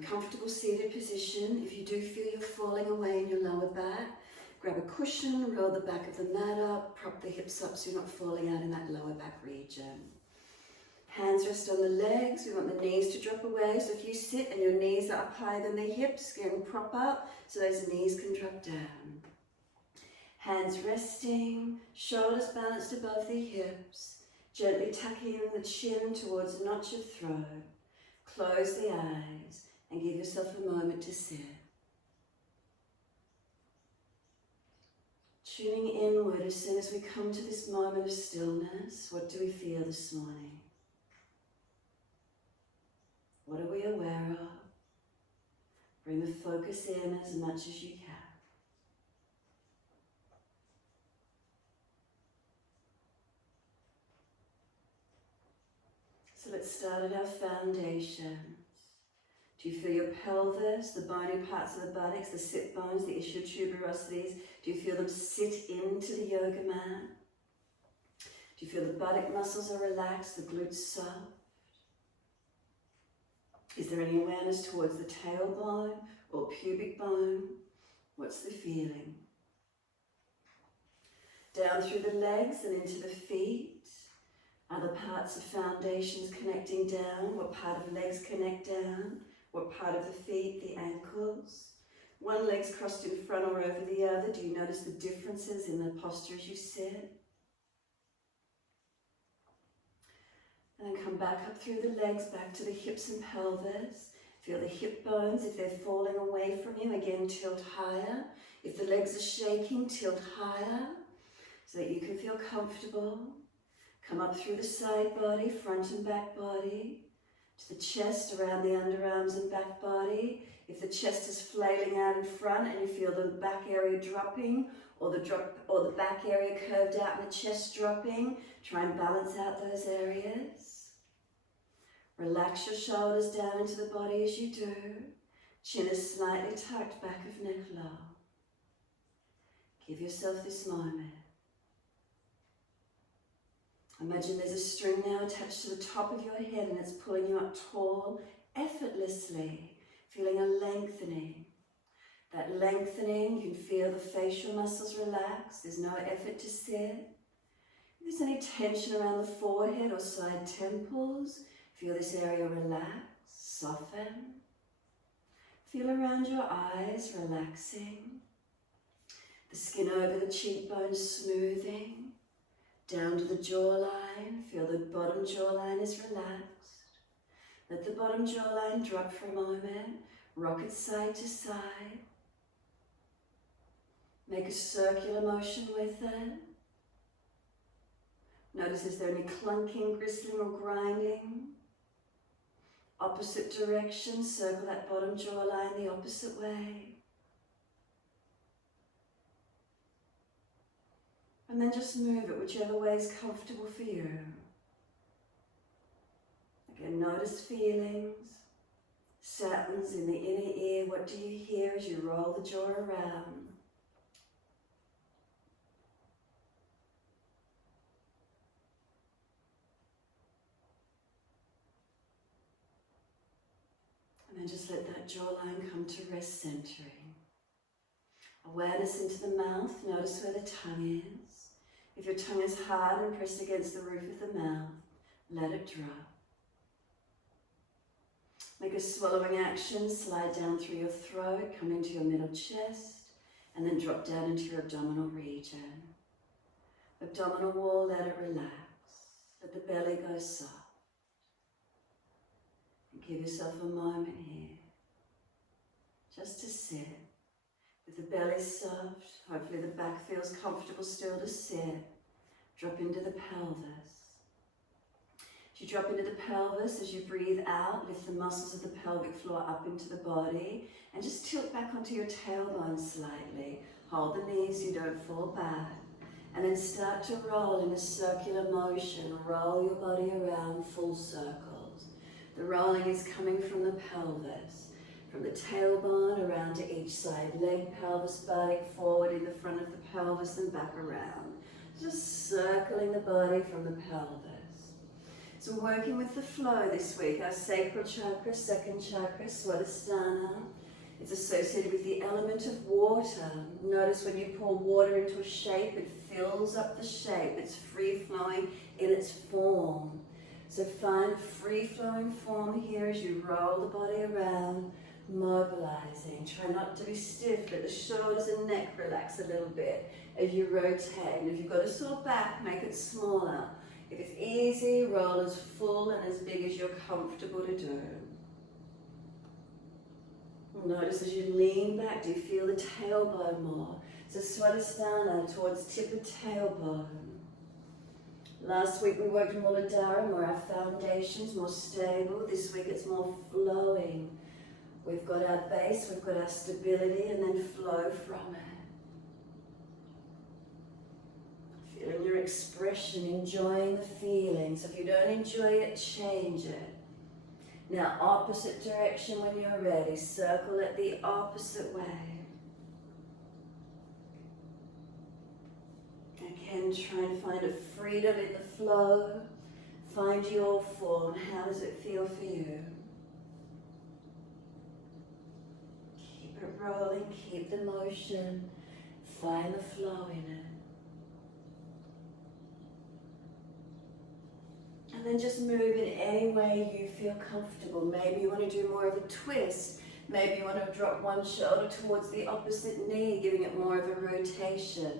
a comfortable seated position. If you do feel you're falling away in your lower back, grab a cushion, roll the back of the mat up, prop the hips up so you're not falling out in that lower back region. Hands rest on the legs. We want the knees to drop away. So if you sit and your knees are up higher than the hips, again, prop up so those knees can drop down. Hands resting, shoulders balanced above the hips. Gently tucking in the chin towards the notch of throat. Close the eyes and give yourself a moment to sit. Tuning inward as soon as we come to this moment of stillness. What do we feel this morning? What are we aware of? Bring the focus in as much as you can. So let's start at our foundations. Do you feel your pelvis, the bony parts of the buttocks, the sit bones, the ischial tuberosities? Do you feel them sit into the yoga mat? Do you feel the buttock muscles are relaxed, the glutes soft? Is there any awareness towards the tailbone or pubic bone? What's the feeling? Down through the legs and into the feet. Other parts of foundations connecting down. What part of legs connect down? What part of the feet? The ankles. One leg's crossed in front or over the other. Do you notice the differences in the posture as you sit? And then come back up through the legs, back to the hips and pelvis. Feel the hip bones. If they're falling away from you, again, tilt higher. If the legs are shaking, tilt higher so that you can feel comfortable. Come up through the side body, front and back body, to the chest, around the underarms and back body. If the chest is flailing out in front and you feel the back area dropping, or the back area curved out and the chest dropping, try and balance out those areas. Relax your shoulders down into the body as you do. Chin is slightly tucked, back of neck low. Give yourself this moment. Imagine there's a string now attached to the top of your head and it's pulling you up tall, effortlessly, feeling a lengthening. That lengthening, you can feel the facial muscles relax. There's no effort to sit. If there's any tension around the forehead or side temples, feel this area relax, soften. Feel around your eyes, relaxing. The skin over the cheekbones smoothing. Down to the jawline, feel the bottom jawline is relaxed. Let the bottom jawline drop for a moment, rock it side to side. Make a circular motion with it. Notice, is there any clunking, gristling or grinding? Opposite direction, circle that bottom jawline the opposite way. And then just move it whichever way is comfortable for you. Again, notice feelings, sounds in the inner ear. What do you hear as you roll the jaw around? And then just let that jawline come to rest, centering. Awareness into the mouth. Notice where the tongue is. If your tongue is hard and pressed against the roof of the mouth, let it drop. Make a swallowing action, slide down through your throat, come into your middle chest, and then drop down into your abdominal region. Abdominal wall, let it relax. Let the belly go soft. And give yourself a moment here, just to sit. With the belly soft, hopefully the back feels comfortable still to sit. Drop into the pelvis. As you drop into the pelvis, as you breathe out, lift the muscles of the pelvic floor up into the body and just tilt back onto your tailbone slightly. Hold the knees, you don't fall back. And then start to roll in a circular motion. Roll your body around full circles. The rolling is coming from the pelvis. From the tailbone around to each side, leg, pelvis, buttock, forward in the front of the pelvis and back around. Just circling the body from the pelvis. So working with the flow this week, our sacral chakra, second chakra, Swadhisthana. It's associated with the element of water. Notice when you pour water into a shape, it fills up the shape. It's free-flowing in its form. So find free-flowing form here as you roll the body around, mobilizing. Try not to be stiff. Let the shoulders and neck relax a little bit as you rotate. And if you've got a sore back, make it smaller. If it's easy, roll as full and as big as you're comfortable to do. Notice as you lean back, do you feel the tailbone more? So Swadhisthana towards tip of tailbone. Last week we worked Muladhara, where our foundation's more stable. This week it's more flowing. We've got our base, we've got our stability, and then flow from it. Feeling your expression, enjoying the feeling. So if you don't enjoy it, change it. Now, opposite direction when you're ready. Circle it the opposite way. Again, try and find a freedom in the flow. Find your form. How does it feel for you? Keep it rolling. Keep the motion. Find the flow in it. And then just move in any way you feel comfortable. Maybe you want to do more of a twist. Maybe you want to drop one shoulder towards the opposite knee, giving it more of a rotation.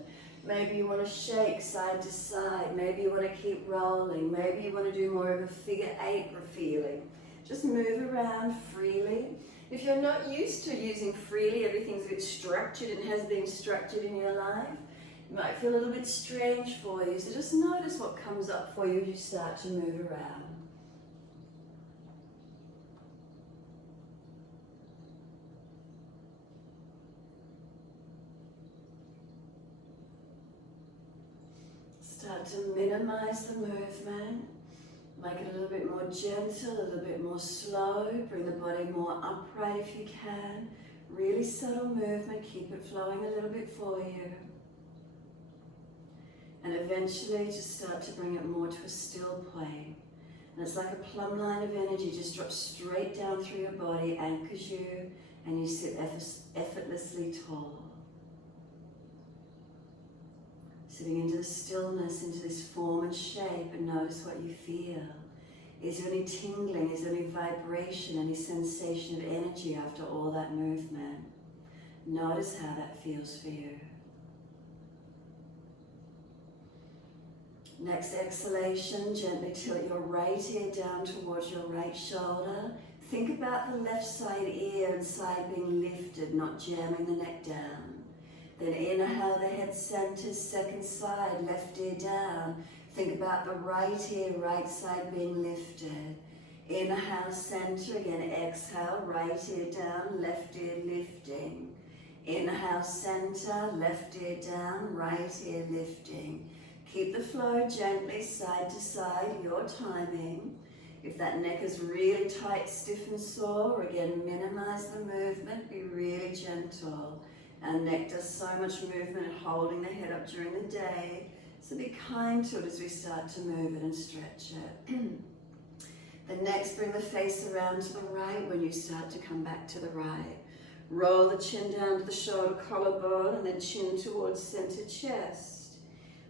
Maybe you want to shake side to side. Maybe you want to keep rolling. Maybe you want to do more of a figure eight feeling. Just move around freely. If you're not used to using freely, everything's a bit structured and has been structured in your life, it might feel a little bit strange for you, so just notice what comes up for you as you start to move around. Start to minimize the movement. Make it a little bit more gentle, a little bit more slow. Bring the body more upright if you can. Really subtle movement, keep it flowing a little bit for you. And eventually just start to bring it more to a still point. And it's like a plumb line of energy, just drops straight down through your body, anchors you, and you sit effortlessly tall. Sitting into the stillness, into this form and shape, and notice what you feel. Is there any tingling? Is there any vibration, any sensation of energy after all that movement? Notice how that feels for you. Next exhalation, gently tilt your right ear down towards your right shoulder. Think about the left side ear and side being lifted, not jamming the neck down. Then inhale, the head centers, second side, left ear down. Think about the right ear, right side being lifted. Inhale, center, again, exhale, right ear down, left ear lifting. Inhale, center, left ear down, right ear lifting. Keep the flow gently, side to side, your timing. If that neck is really tight, stiff and sore, again, minimize the movement, be really gentle. Our neck does so much movement holding the head up during the day, so be kind to it as we start to move it and stretch it. Then next, bring the face around to the right when you start to come back to the right. Roll the chin down to the shoulder collarbone and then chin towards center chest.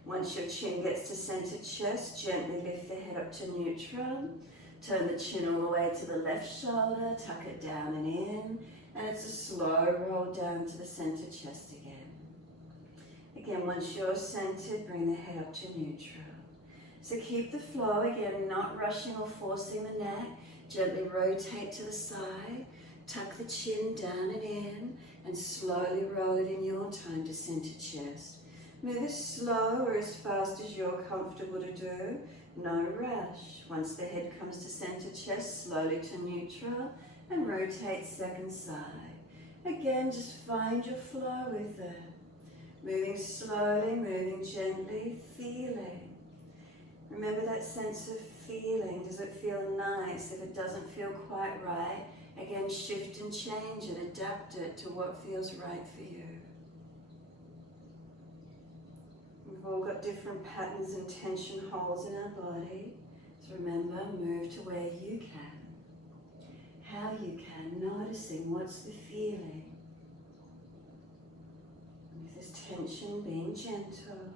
Once your chin gets to center chest, gently lift the head up to neutral. Turn the chin all the way to the left shoulder, tuck it down and in, and it's a slow roll down to the center chest again. Again, once you're centered, bring the head up to neutral. So keep the flow, again, not rushing or forcing the neck. Gently rotate to the side, tuck the chin down and in, and slowly roll it in your time to center chest. Move as slow or as fast as you're comfortable to do. No rush. Once the head comes to center chest, slowly to neutral and rotate second side. Again, just find your flow with it. Moving slowly, moving gently, feeling. Remember that sense of feeling. Does it feel nice? If it doesn't feel quite right, again, shift and change it, adapt it to what feels right for you. We've all got different patterns and tension holes in our body. So So remember, move to where you can, how you can, noticing what's the feeling. With this tension, being gentle.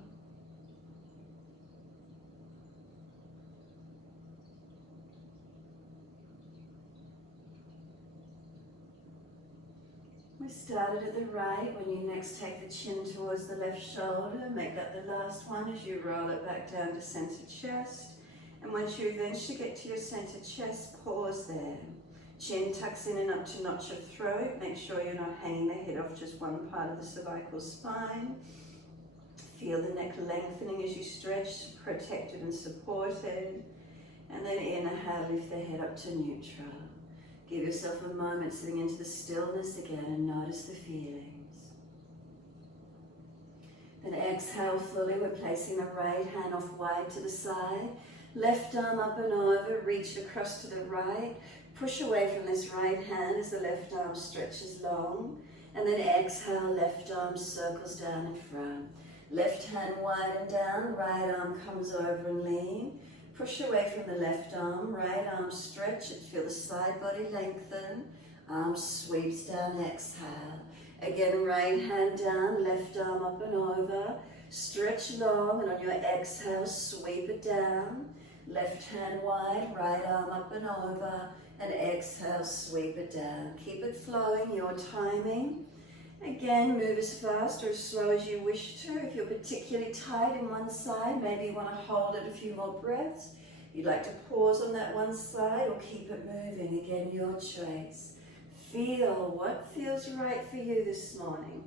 We started at the right. When you next take the chin towards the left shoulder, make that the last one as you roll it back down to center chest. And once you eventually get to your center chest, pause there. Chin tucks in and up to notch your throat. Make sure you're not hanging the head off just one part of the cervical spine. Feel the neck lengthening as you stretch, protected and supported. And then inhale, lift the head up to neutral. Give yourself a moment sitting into the stillness again and notice the feelings. Then exhale fully. We're placing the right hand off wide to the side. Left arm up and over, reach across to the right. Push away from this right hand as the left arm stretches long. And then exhale, left arm circles down in front. Left hand wide and down, right arm comes over and lean. Push away from the left arm, right arm stretch it, feel the side body lengthen. Arm sweeps down, exhale. Again, right hand down, left arm up and over. Stretch long, and on your exhale, sweep it down. Left hand wide, right arm up and over. And exhale, sweep it down. Keep it flowing, your timing. Again, move as fast or as slow as you wish to. If you're particularly tight in one side, maybe you want to hold it a few more breaths. You'd like to pause on that one side or keep it moving. Again, your choice. Feel what feels right for you this morning.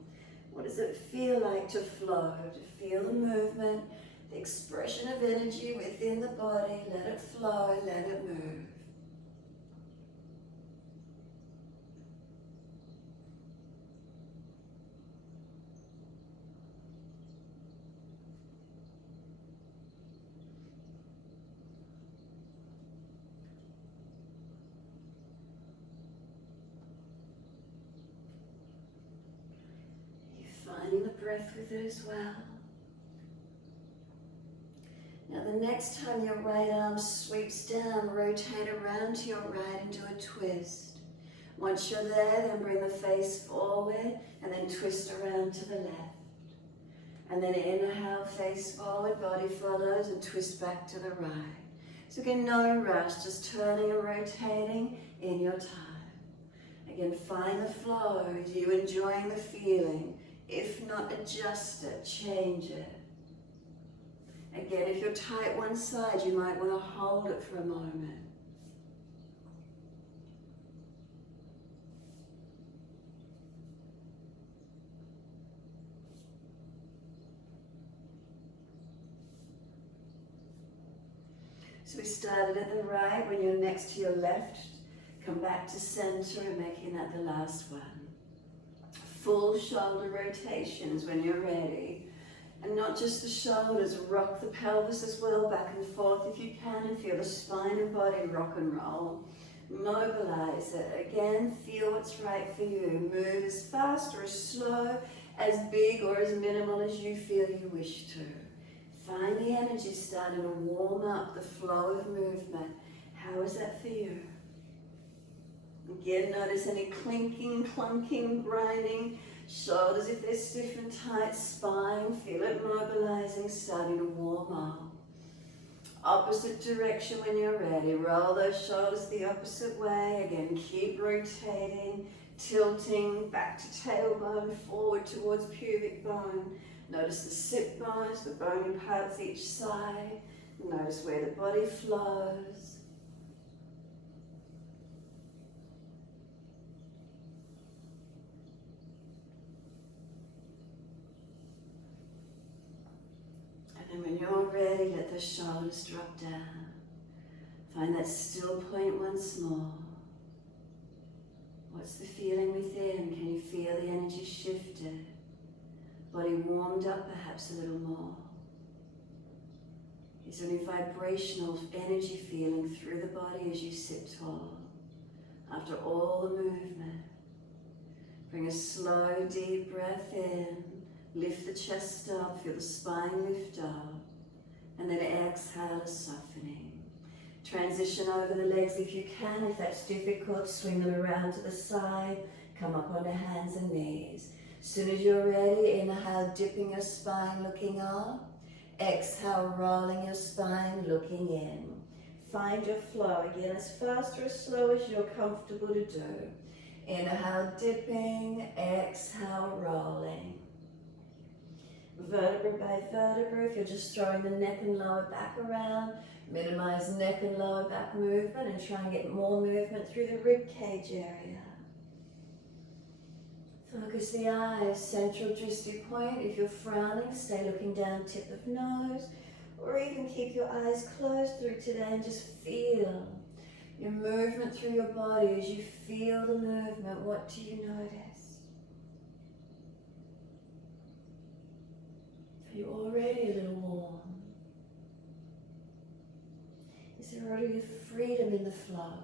What does it feel like to flow, to feel the movement, the expression of energy within the body? Let it flow, let it move. Finding the breath with it as well. Now the next time your right arm sweeps down, rotate around to your right and do a twist. Once you're there, then bring the face forward and then twist around to the left. And then inhale, face forward, body follows, and twist back to the right. So again, no rush, just turning and rotating in your time. Again, find the flow. Are you enjoying the feeling? If not, adjust it, change it. Again, if you're tight one side, you might want to hold it for a moment. So we started at the right. When you're next to your left, come back to center and making that the last one. Full shoulder rotations when you're ready. And not just the shoulders, rock the pelvis as well, back and forth if you can, and feel the spine and body rock and roll. Mobilize it. Again, feel what's right for you. Move as fast or as slow, as big or as minimal as you feel you wish to. Find the energy starting to warm up the flow of movement. How is that for you? Again, notice any clinking, clunking, grinding, shoulders if they're stiff and tight, spine, feel it mobilizing, starting to warm up. Opposite direction when you're ready. Roll those shoulders the opposite way. Again, keep rotating, tilting, back to tailbone, forward towards pubic bone. Notice the sit bones, the bony parts each side. Notice where the body flows. And when you're ready, let the shoulders drop down. Find that still point once more. What's the feeling within? Can you feel the energy shifted? Body warmed up perhaps a little more. Is there any vibrational energy feeling through the body as you sit tall? After all the movement, bring a slow, deep breath in. Lift the chest up, feel the spine lift up. And then exhale, a softening. Transition over the legs if you can. If that's difficult, swing them around to the side. Come up onto hands and knees. As soon as you're ready, inhale, dipping your spine, looking up. Exhale, rolling your spine, looking in. Find your flow again, as fast or as slow as you're comfortable to do. Inhale, dipping. Exhale, rolling. Vertebra by vertebra. If you're just throwing the neck and lower back around, minimize neck and lower back movement and try and get more movement through the rib cage area. Focus the eyes, central dristy point. If you're frowning, stay looking down, tip of nose, or even keep your eyes closed through today and just feel your movement through your body. As you feel the movement, what do you notice? Are you already a little warm? Is there already a freedom in the flow?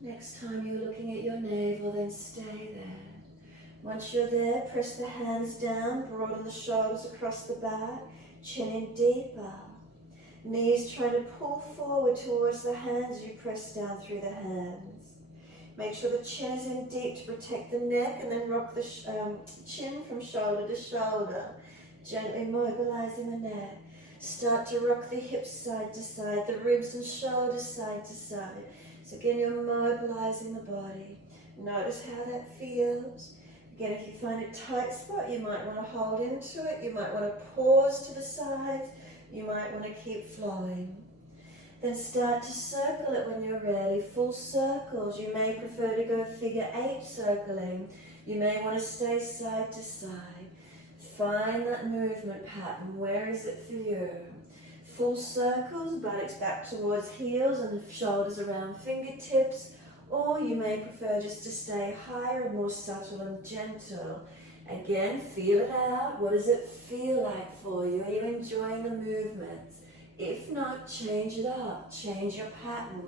Next time you're looking at your navel, then stay there. Once you're there, press the hands down, broaden the shoulders across the back, chin in deeper. Knees trying to pull forward towards the hands, you press down through the hands. Make sure the chin is in deep to protect the neck, and then rock the chin from shoulder to shoulder, gently mobilizing the neck. Start to rock the hips side to side, the ribs and shoulders side to side. So again, you're mobilizing the body. Notice how that feels. Again, if you find a tight spot, you might want to hold into it. You might want to pause to the sides. You might want to keep flowing. Then start to circle it when you're ready. Full circles. You may prefer to go figure 8 circling. You may want to stay side to side. Find that movement pattern. Where is it for you? Full circles, buttocks back towards heels and the shoulders around fingertips, or you may prefer just to stay higher and more subtle and gentle. Again, feel it out. What does it feel like for you? Are you enjoying the movements? If not, change it up, change your pattern.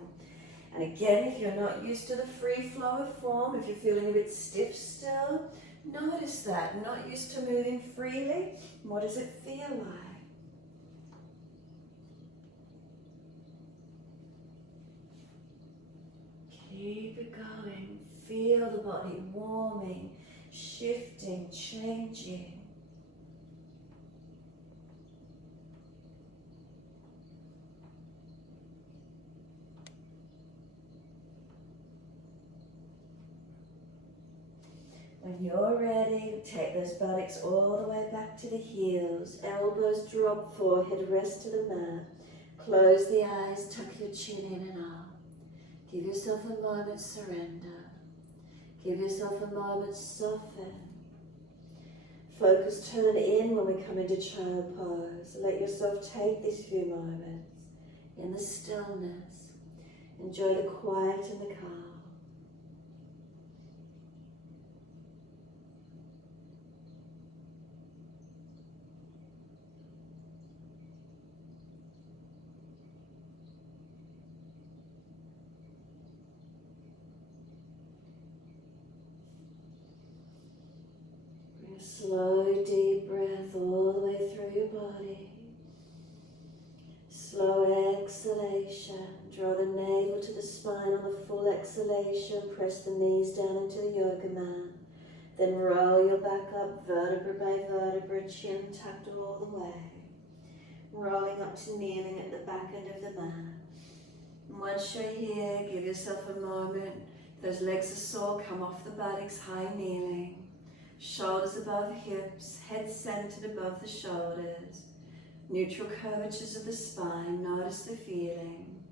And again, if you're not used to the free flow of form, if you're feeling a bit stiff still, notice that. Not used to moving freely, what does it feel like? Keep it going. Feel the body warming, shifting, changing. When you're ready, take those buttocks all the way back to the heels. Elbows drop, forehead rest to the mat. Close the eyes, tuck your chin in and up. Give yourself a moment, surrender. Give yourself a moment, soften. Focus, turn in when we come into child pose. Let yourself take these few moments in the stillness. Enjoy the quiet and the calm. Slow, deep breath all the way through your body. Slow exhalation. Draw the navel to the spine on the full exhalation. Press the knees down into the yoga mat. Then roll your back up, vertebra by vertebra, chin tucked all the way. Rolling up to kneeling at the back end of the mat. And once you're here, give yourself a moment. If those legs are sore, come off the buttocks, high kneeling. Shoulders above hips, head centered above the shoulders. Neutral curvatures of the spine. Notice the feeling.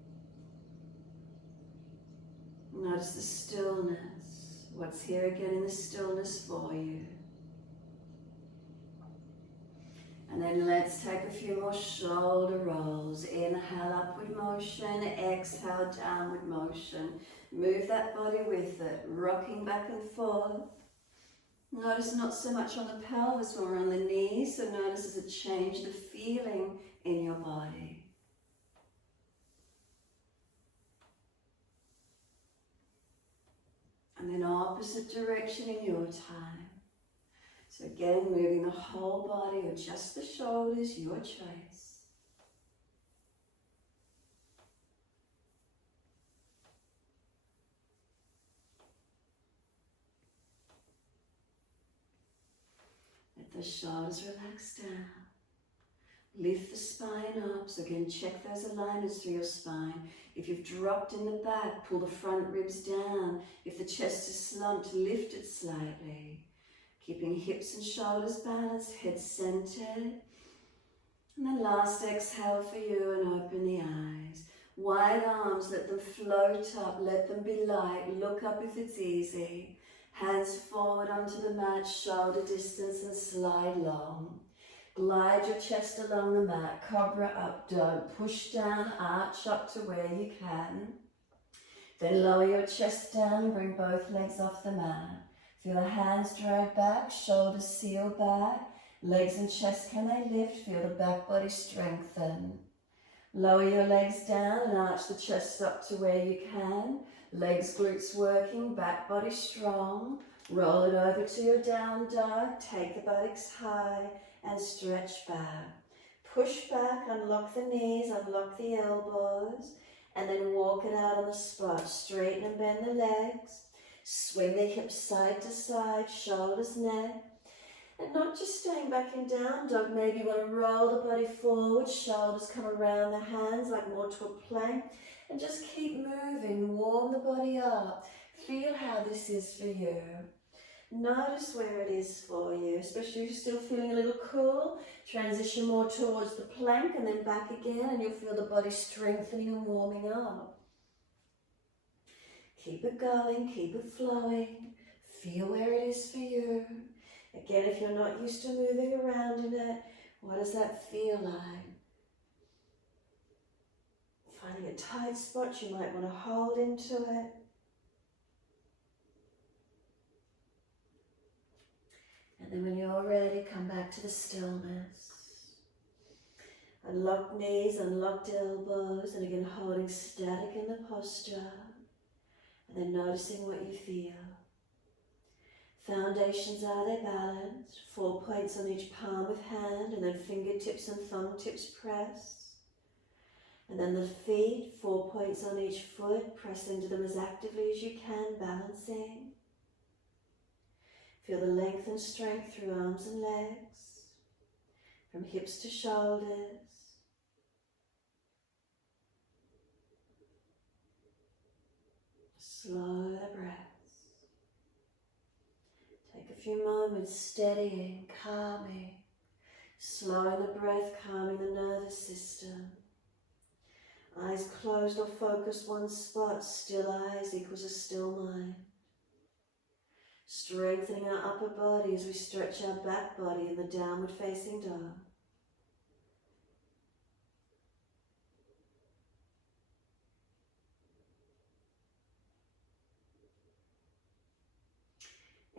Notice the stillness. What's here again in the stillness for you. And then let's take a few more shoulder rolls. Inhale, upward motion. Exhale, downward motion. Move that body with it, rocking back and forth. Notice not so much on the pelvis or on the knees, so notice as a change the feeling in your body. And then opposite direction in your time. So again, moving the whole body or just the shoulders, your choice. Let the shoulders relax down. Lift the spine up. So again, check those alignments through your spine. If you've dropped in the back, pull the front ribs down. If the chest is slumped, lift it slightly. Keeping hips and shoulders balanced, head centered. And then last exhale for you and open the eyes. Wide arms, let them float up, let them be light. Look up if it's easy. Hands forward onto the mat, shoulder distance and slide long. Glide your chest along the mat, Cobra up dog. Push down, arch up to where you can. Then lower your chest down and bring both legs off the mat. Feel the hands drag back, shoulders seal back. Legs and chest, can they lift? Feel the back body strengthen. Lower your legs down and arch the chest up to where you can. Legs, glutes working, back body strong. Roll it over to your down dog. Take the buttocks high and stretch back. Push back, unlock the knees, unlock the elbows, and then walk it out on the spot. Straighten and bend the legs. Swing the hips side to side, shoulders, neck. And not just staying back in down dog, maybe you want to roll the body forward, shoulders come around the hands like more to a plank. And just keep moving, warm the body up. Feel how this is for you. Notice where it is for you, especially if you're still feeling a little cool. Transition more towards the plank and then back again, and you'll feel the body strengthening and warming up. Keep it going, keep it flowing. Feel where it is for you. Again, if you're not used to moving around in it, what does that feel like? Finding a tight spot, you might want to hold into it. And then when you're ready, come back to the stillness. Unlock knees, unlocked elbows, and again holding static in the posture. And then noticing what you feel. Foundations, are they balanced? 4 points on each palm of hand, and then fingertips and thumb tips press. And then the feet, 4 points on each foot, press into them as actively as you can, balancing. Feel the length and strength through arms and legs, from hips to shoulders. Slow the breath. Take a few moments steadying, calming, slowing the breath, calming the nervous system. Eyes closed or focused one spot, still eyes equals a still mind. Strengthening our upper body as we stretch our back body in the downward facing dog.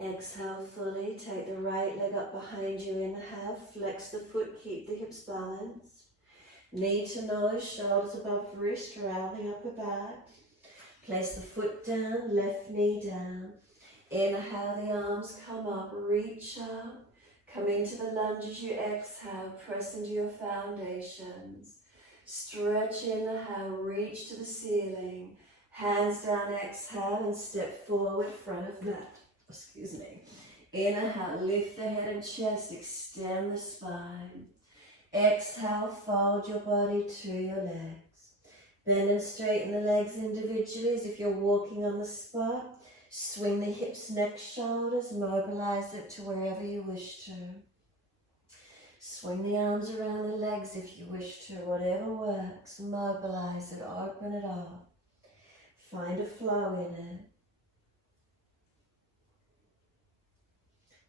Exhale fully, take the right leg up behind you, inhale, flex the foot, keep the hips balanced. Knee to nose, shoulders above wrist, round the upper back. Place the foot down, left knee down. Inhale, the arms come up, reach up. Come into the lunge as you exhale, press into your foundations. Stretch, inhale, reach to the ceiling. Hands down, exhale, and step forward, front of mat. Excuse me. Inhale, lift the head and chest, extend the spine. Exhale, fold your body to your legs. Bend and straighten the legs individually as if you're walking on the spot. Swing the hips, neck, shoulders, mobilize it to wherever you wish to. Swing the arms around the legs if you wish to, whatever works. Mobilize it, open it up. Find a flow in it.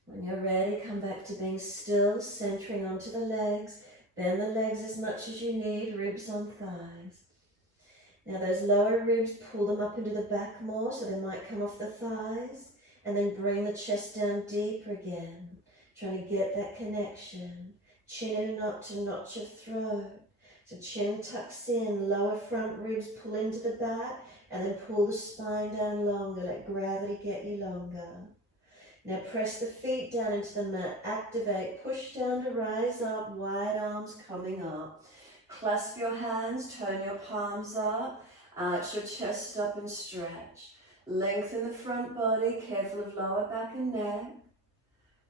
When you're ready, come back to being still, centering onto the legs. Bend the legs as much as you need, ribs on thighs. Now those lower ribs, pull them up into the back more so they might come off the thighs, and then bring the chest down deeper again, trying to get that connection. Chin in up to notch your throat. So chin tucks in, lower front ribs pull into the back, and then pull the spine down longer, let gravity get you longer. Now press the feet down into the mat, activate, push down to rise up, wide arms coming up. Clasp your hands, turn your palms up, arch your chest up and stretch. Lengthen the front body, careful of lower back and neck.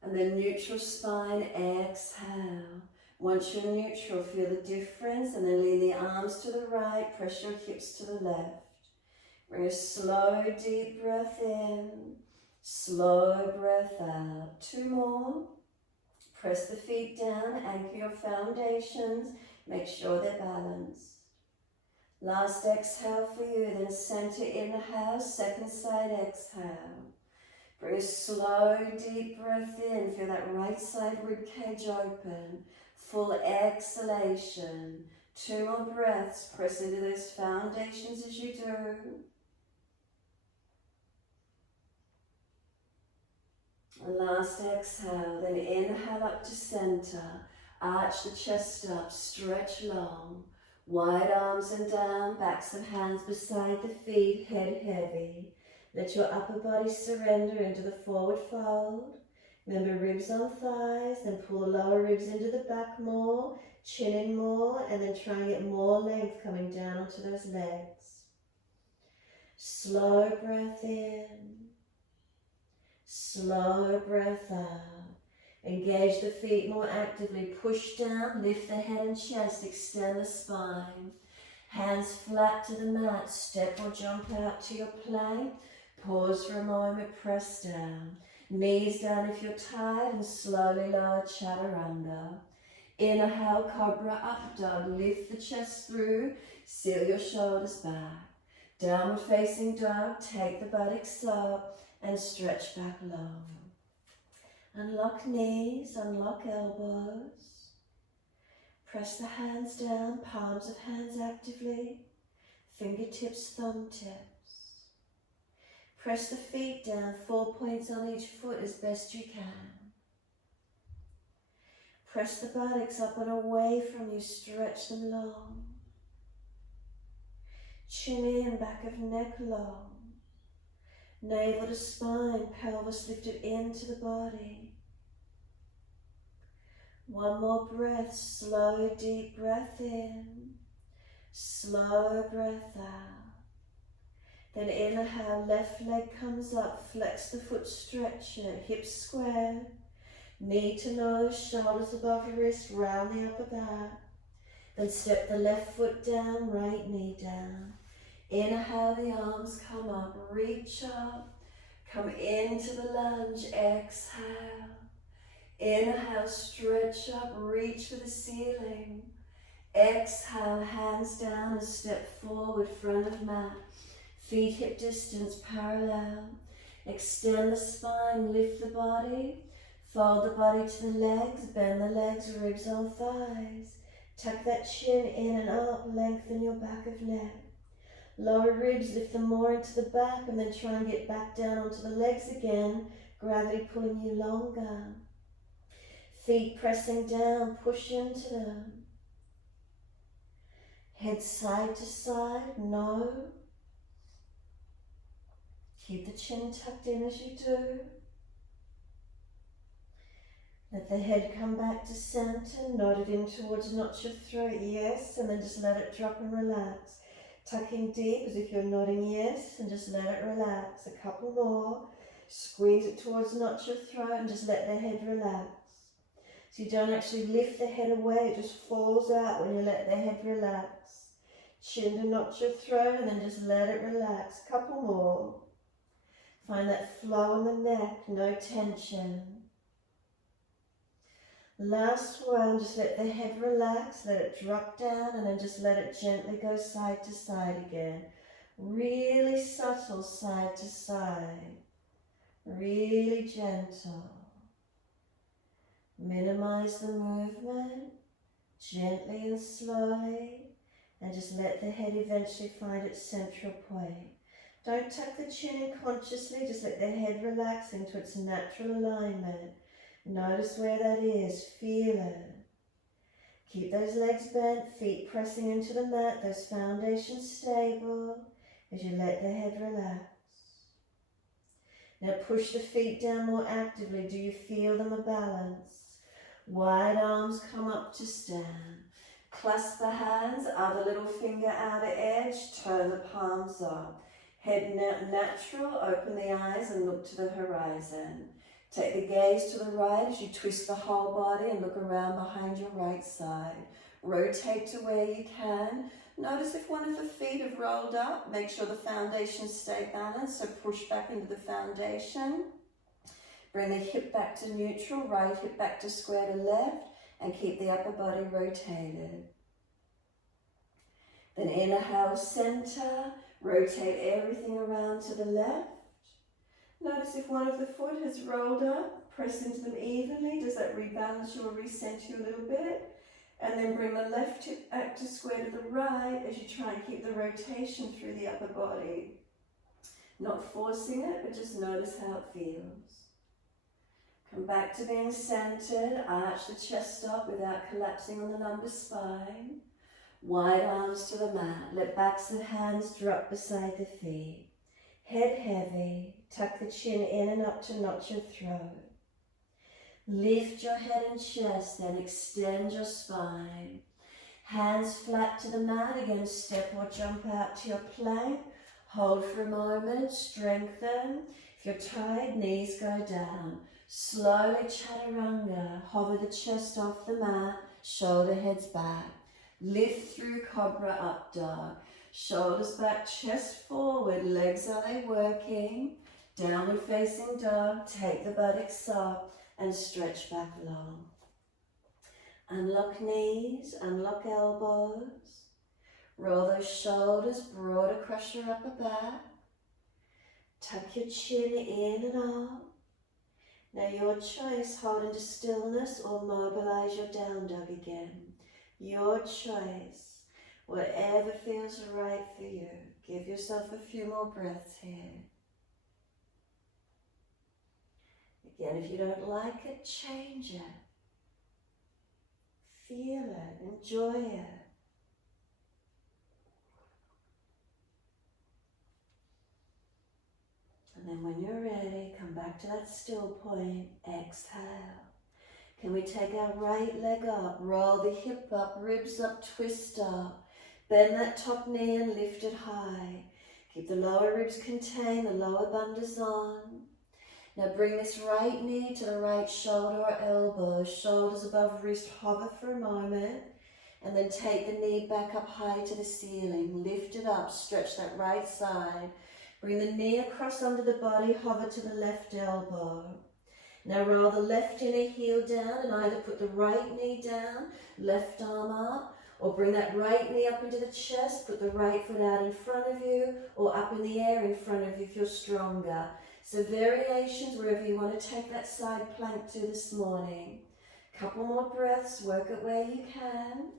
And then neutral spine, exhale. Once you're neutral, feel the difference, and then lean the arms to the right, press your hips to the left. Bring a slow, deep breath in, slow breath out. 2 more. Press the feet down, anchor your foundations, make sure they're balanced. Last exhale for you, then center inhale, second side exhale. Bring a slow, deep breath in, feel that right side rib cage open. Full exhalation. 2 more breaths, press into those foundations as you do. And last exhale, then inhale up to center. Arch the chest up, stretch long. Wide arms and down, backs of hands beside the feet, head heavy. Let your upper body surrender into the forward fold. Remember ribs on thighs, then pull the lower ribs into the back more, chin in more, and then try and get more length coming down onto those legs. Slow breath in. Slow breath out. Engage the feet more actively. Push down, lift the head and chest, extend the spine. Hands flat to the mat, step or jump out to your plank. Pause for a moment, press down. Knees down if you're tired, and slowly lower chaturanga. Inhale, Cobra, up dog. Lift the chest through, seal your shoulders back. Downward facing dog, take the buttocks up and stretch back low. Unlock knees, unlock elbows. Press the hands down, palms of hands actively, fingertips, thumb tips. Press the feet down, 4 points on each foot as best you can. Press the buttocks up and away from you, stretch them long. Chin in, back of neck long. Navel to spine, pelvis lifted into the body. 1 more breath, slow, deep breath in, slow breath out. Then inhale, left leg comes up, flex the foot, stretch it, hips square, knee to nose, shoulders above wrist, round the upper back. Then step the left foot down, right knee down. Inhale, the arms come up, reach up, come into the lunge, exhale. Inhale, stretch up, reach for the ceiling. Exhale, hands down and step forward, front of mat. Feet hip distance parallel. Extend the spine, lift the body. Fold the body to the legs, bend the legs, ribs on thighs. Tuck that chin in and up, lengthen your back of neck. Lower ribs, lift them more into the back and then try and get back down onto the legs again. Gravity pulling you longer. Feet pressing down, push into them. Head side to side, no. Keep the chin tucked in as you do. Let the head come back to center, nod it in towards notch of throat, yes, and then just let it drop and relax. Tucking deep as if you're nodding yes, and just let it relax. A couple more. Squeeze it towards notch of throat and just let the head relax. So you don't actually lift the head away, it just falls out when you let the head relax. Chin to notch your throat and then just let it relax. Couple more. Find that flow in the neck, no tension. Last one, just let the head relax, let it drop down and then just let it gently go side to side again. Really subtle side to side. Really gentle. Minimize the movement, gently and slowly, and just let the head eventually find its central point. Don't tuck the chin in consciously, just let the head relax into its natural alignment. Notice where that is, feel it. Keep those legs bent, feet pressing into the mat, those foundations stable as you let the head relax. Now push the feet down more actively. Do you feel them a balance? Wide arms come up to stand. Clasp the hands, other little finger outer edge, turn the palms up. Head natural, open the eyes and look to the horizon. Take the gaze to the right as you twist the whole body and look around behind your right side. Rotate to where you can. Notice if one of the feet have rolled up, make sure the foundations stay balanced, so push back into the foundation. Bring the hip back to neutral, right hip back to square to left, and keep the upper body rotated. Then inhale, center, rotate everything around to the left. Notice if one of the foot has rolled up, press into them evenly. Does that rebalance you or recenter you a little bit? And then bring the left hip back to square to the right as you try and keep the rotation through the upper body. Not forcing it, but just notice how it feels. Come back to being centered. Arch the chest up without collapsing on the lumbar spine. Wide arms to the mat. Let backs of hands drop beside the feet. Head heavy. Tuck the chin in and up to notch your throat. Lift your head and chest, then extend your spine. Hands flat to the mat. Again, step or jump out to your plank. Hold for a moment, strengthen. If you're tired, knees go down. Slowly chaturanga. Hover the chest off the mat, shoulder heads back. Lift through Cobra, up dog. Shoulders back, chest forward, legs are they working. Downward facing dog, take the buttocks up and stretch back long. Unlock knees, unlock elbows. Roll those shoulders broad across your upper back. Tuck your chin in and up. Now your choice, hold into stillness or mobilize your down dog again. Your choice, whatever feels right for you. Give yourself a few more breaths here. Again, if you don't like it, change it. Feel it, enjoy it. And then when you're ready, come back to that still point, exhale. Can we take our right leg up, roll the hip up, ribs up, twist up. Bend that top knee and lift it high. Keep the lower ribs contained, the lower bandhas on. Now bring this right knee to the right shoulder or elbow, shoulders above wrist, hover for a moment. And then take the knee back up high to the ceiling. Lift it up, stretch that right side. Bring the knee across under the body, hover to the left elbow. Now roll the left inner heel down and either put the right knee down, left arm up, or bring that right knee up into the chest, put the right foot out in front of you, or up in the air in front of you if you're stronger. So variations wherever you want to take that side plank to this morning. Couple more breaths, work it where you can.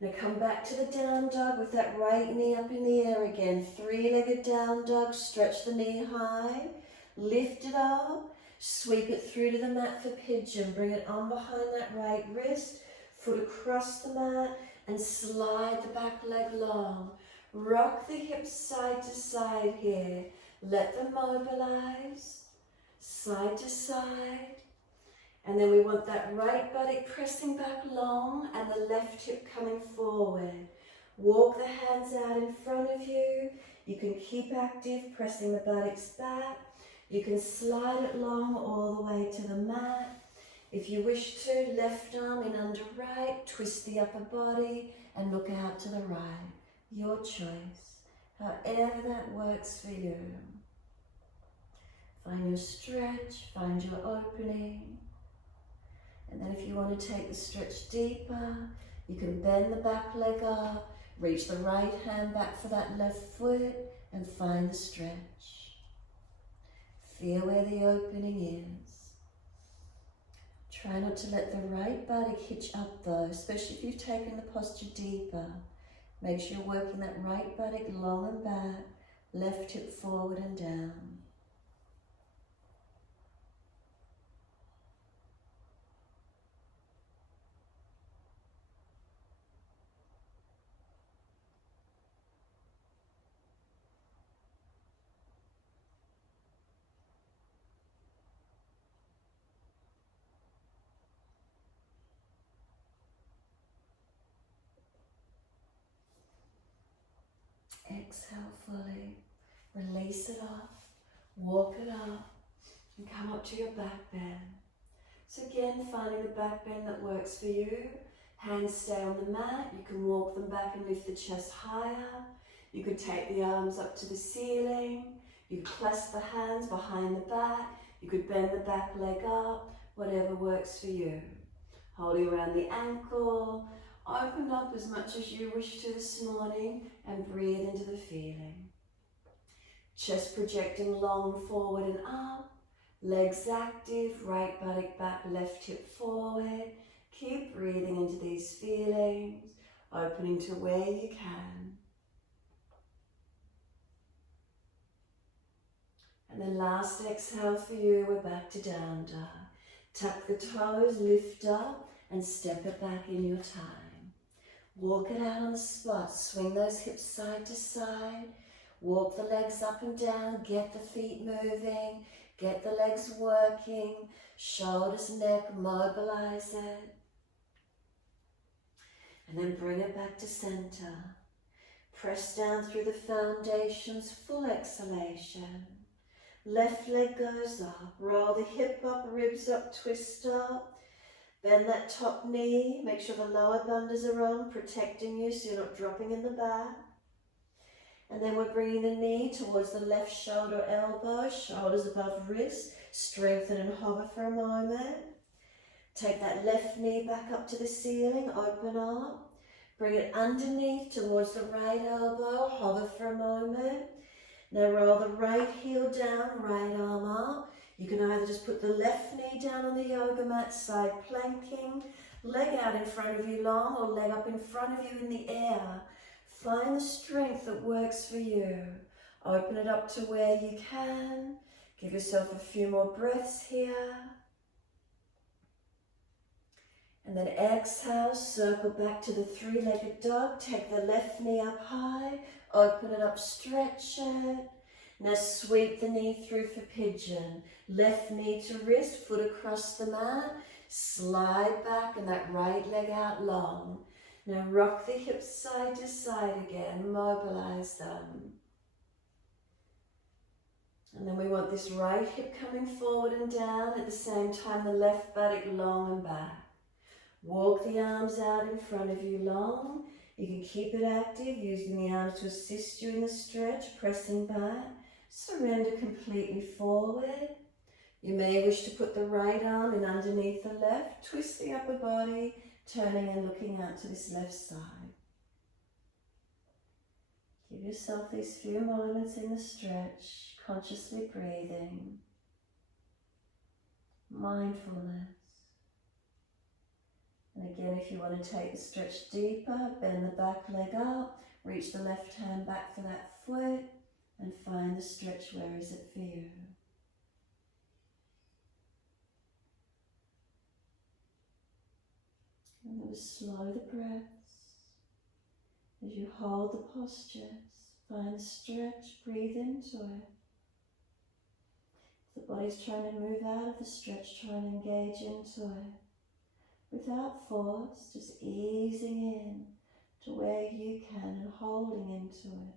Now come back to the down dog with that right knee up in the air again. Three-legged down dog, stretch the knee high, lift it up, sweep it through to the mat for pigeon. Bring it on behind that right wrist, foot across the mat, and slide the back leg long. Rock the hips side to side here. Let them mobilize, side to side. And then we want that right buttock pressing back long and the left hip coming forward. Walk the hands out in front of you. You can keep active, pressing the buttocks back. You can slide it long all the way to the mat. If you wish to, left arm in under right, twist the upper body and look out to the right. Your choice, however that works for you. Find your stretch, find your opening. And then if you want to take the stretch deeper, you can bend the back leg up, reach the right hand back for that left foot, and find the stretch. Feel where the opening is. Try not to let the right buttock hitch up though, especially if you've taken the posture deeper. Make sure you're working that right buttock long and back, left hip forward and down. Exhale fully. Release it off. Walk it up. And come up to your back bend. So again, finding the back bend that works for you. Hands stay on the mat. You can walk them back and lift the chest higher. You could take the arms up to the ceiling. You could clasp the hands behind the back. You could bend the back leg up. Whatever works for you. Holding around the ankle. Open up as much as you wish to this morning and breathe into the feeling. Chest projecting long forward and up. Legs active, right buttock back, left hip forward. Keep breathing into these feelings, opening to where you can. And then last exhale for you, we're back to down dog. Tuck the toes, lift up and step it back in your time. Walk it out on the spot, swing those hips side to side. Walk the legs up and down, get the feet moving, get the legs working, shoulders, neck, mobilize it. And then bring it back to center. Press down through the foundations, full exhalation. Left leg goes up, roll the hip up, ribs up, twist up. Bend that top knee, make sure the lower bundles are on, protecting you so you're not dropping in the back. And then we're bringing the knee towards the left shoulder, elbow, shoulders above wrist. Strengthen and hover for a moment. Take that left knee back up to the ceiling, open up. Bring it underneath towards the right elbow, hover for a moment. Now roll the right heel down, right arm up. You can either just put the left knee down on the yoga mat, side planking, leg out in front of you long, or leg up in front of you in the air. Find the strength that works for you. Open it up to where you can. Give yourself a few more breaths here. And then exhale, circle back to the three-legged dog. Take the left knee up high, open it up, stretch it. Now sweep the knee through for pigeon. Left knee to wrist, foot across the mat. Slide back and that right leg out long. Now rock the hips side to side again, mobilize them. And then we want this right hip coming forward and down, at the same time the left buttock long and back. Walk the arms out in front of you long. You can keep it active, using the arms to assist you in the stretch, pressing back. Surrender completely forward. You may wish to put the right arm in underneath the left, twist the upper body, turning and looking out to this left side. Give yourself these few moments in the stretch, consciously breathing, mindfulness. And again, if you want to take the stretch deeper, bend the back leg up, reach the left hand back for that foot, and find the stretch. Where is it for you? And then slow the breaths as you hold the postures. Find the stretch, breathe into it. If the body's trying to move out of the stretch, try and engage into it. Without force, just easing in to where you can and holding into it.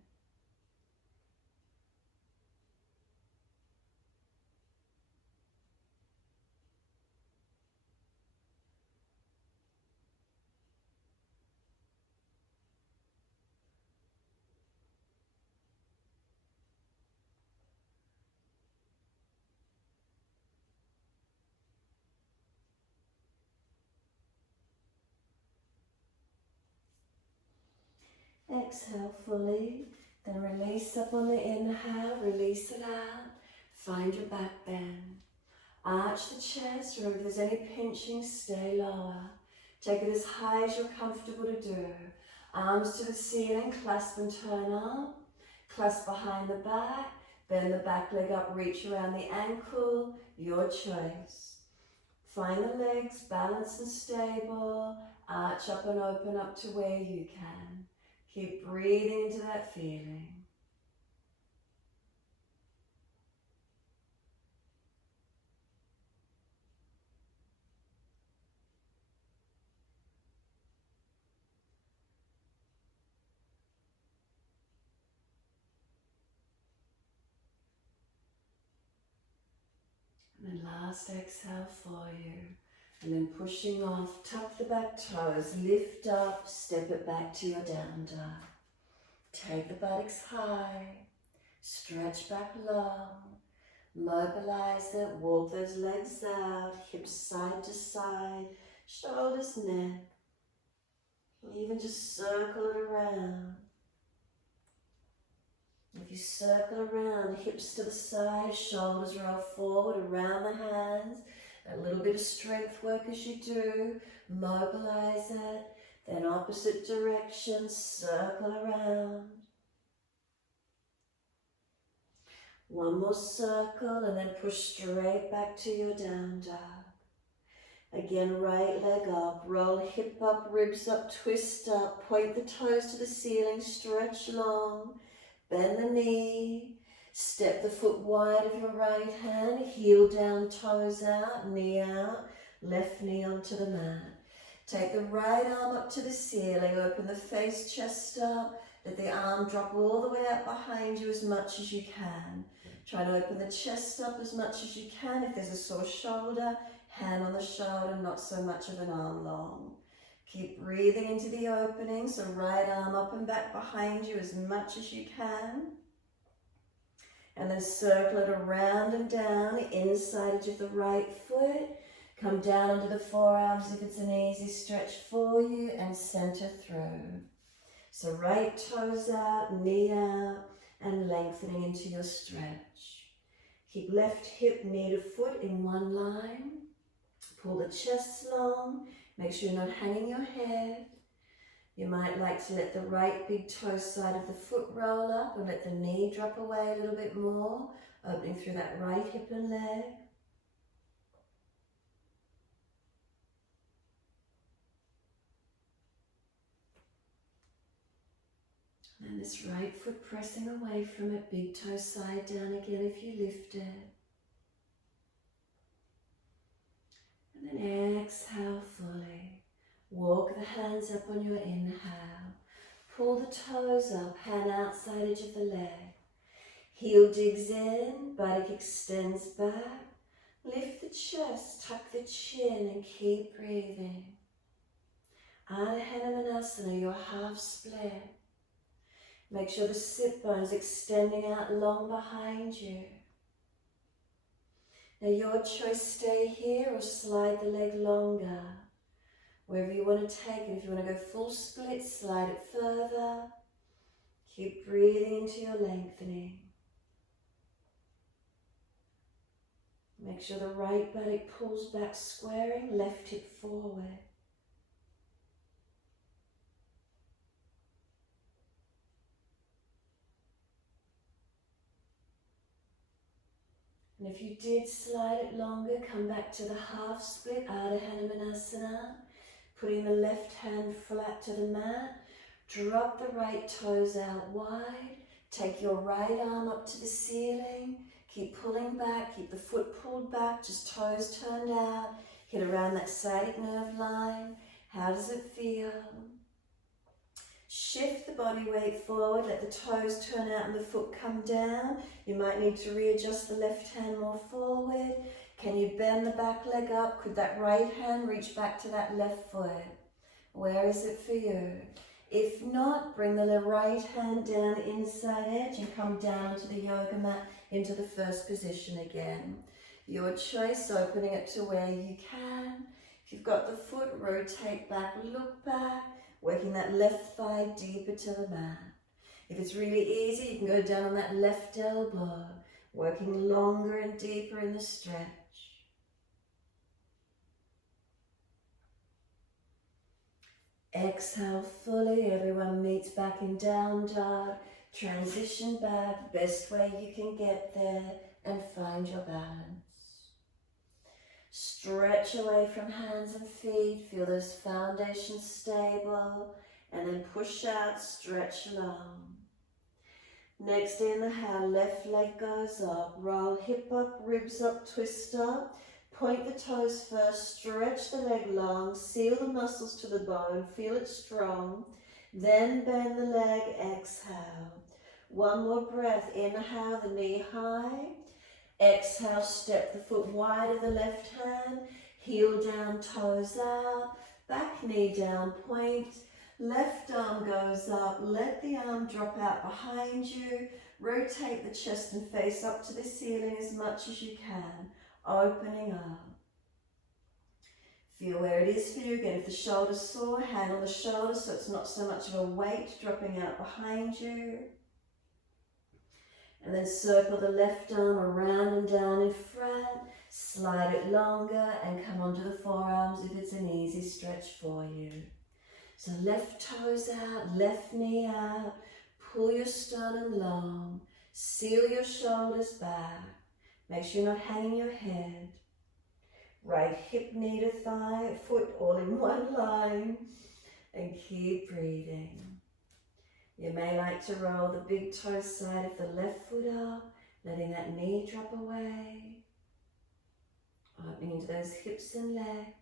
Exhale fully, then release up on the inhale, release it out. Find your back bend. Arch the chest, remember if there's any pinching, stay lower. Take it as high as you're comfortable to do. Arms to the ceiling, clasp and turn up. Clasp behind the back, bend the back leg up, reach around the ankle, your choice. Find the legs balanced and stable, arch up and open up to where you can. Keep breathing into that feeling. And then last exhale for you. And then pushing off, tuck the back toes, lift up, step it back to your down dog. Take the buttocks high, stretch back long, mobilize it, walk those legs out, hips side to side, shoulders, neck. Even just circle it around. If you circle around, hips to the side, shoulders roll forward around the hands. A little bit of strength work as you do. Mobilize it. Then opposite direction, circle around. One more circle and then push straight back to your down dog. Again, right leg up, roll hip up, ribs up, twist up, point the toes to the ceiling, stretch long, bend the knee, step the foot wide of your right hand, heel down, toes out, knee out, left knee onto the mat. Take the right arm up to the ceiling, open the face, chest up, let the arm drop all the way up behind you as much as you can. Try to open the chest up as much as you can. If there's a sore shoulder, hand on the shoulder, not so much of an arm long. Keep breathing into the opening, so right arm up and back behind you as much as you can. And then circle it around and down, inside edge of the right foot. Come down onto the forearms if it's an easy stretch for you, and center through. So right toes out, knee out, and lengthening into your stretch. Keep left hip, knee to foot in one line. Pull the chest long. Make sure you're not hanging your head. You might like to let the right big toe side of the foot roll up and let the knee drop away a little bit more, opening through that right hip and leg. And this right foot pressing away from it, big toe side down again if you lift it. And then exhale fully. Walk the hands up on your inhale. Pull the toes up, hand outside edge of the leg. Heel digs in, buttock extends back. Lift the chest, tuck the chin and keep breathing. Ardha Hanumanasana, your half split. Make sure the sit bone's extending out long behind you. Now your choice, stay here or slide the leg longer. Wherever you want to take it. If you want to go full split, slide it further. Keep breathing into your lengthening. Make sure the right buttock pulls back, squaring, left hip forward. And if you did slide it longer, come back to the half split, Ardha Hanumanasana, putting the left hand flat to the mat. Drop the right toes out wide. Take your right arm up to the ceiling. Keep pulling back, keep the foot pulled back, just toes turned out. Hit around that sciatic nerve line. How does it feel? Shift the body weight forward, let the toes turn out and the foot come down. You might need to readjust the left hand more forward. Can you bend the back leg up? Could that right hand reach back to that left foot? Where is it for you? If not, bring the right hand down inside edge and come down to the yoga mat into the first position again. Your choice, opening it to where you can. If you've got the foot, rotate back, look back. Working that left thigh deeper to the mat. If it's really easy, you can go down on that left elbow, working longer and deeper in the stretch. Exhale fully, everyone meets back in down dog. Transition back, best way you can get there, and find your balance. Stretch away from hands and feet, feel those foundations stable, and then push out, stretch long. Next inhale, left leg goes up, roll hip up, ribs up, twist up, point the toes first, stretch the leg long, seal the muscles to the bone, feel it strong, then bend the leg, exhale. One more breath, inhale, the knee high. Exhale, step the foot wide of the left hand, heel down, toes out, back knee down, point, left arm goes up, let the arm drop out behind you, rotate the chest and face up to the ceiling as much as you can, opening up. Feel where it is for you. Again, if the shoulder's sore, hand on the shoulder so it's not so much of a weight dropping out behind you. And then circle the left arm around and down in front, slide it longer and come onto the forearms if it's an easy stretch for you. So left toes out, left knee out, pull your sternum long, seal your shoulders back, make sure you're not hanging your head. Right hip, knee to thigh, foot all in one line, and keep breathing. You may like to roll the big toe side of the left foot up, letting that knee drop away, opening into those hips and legs.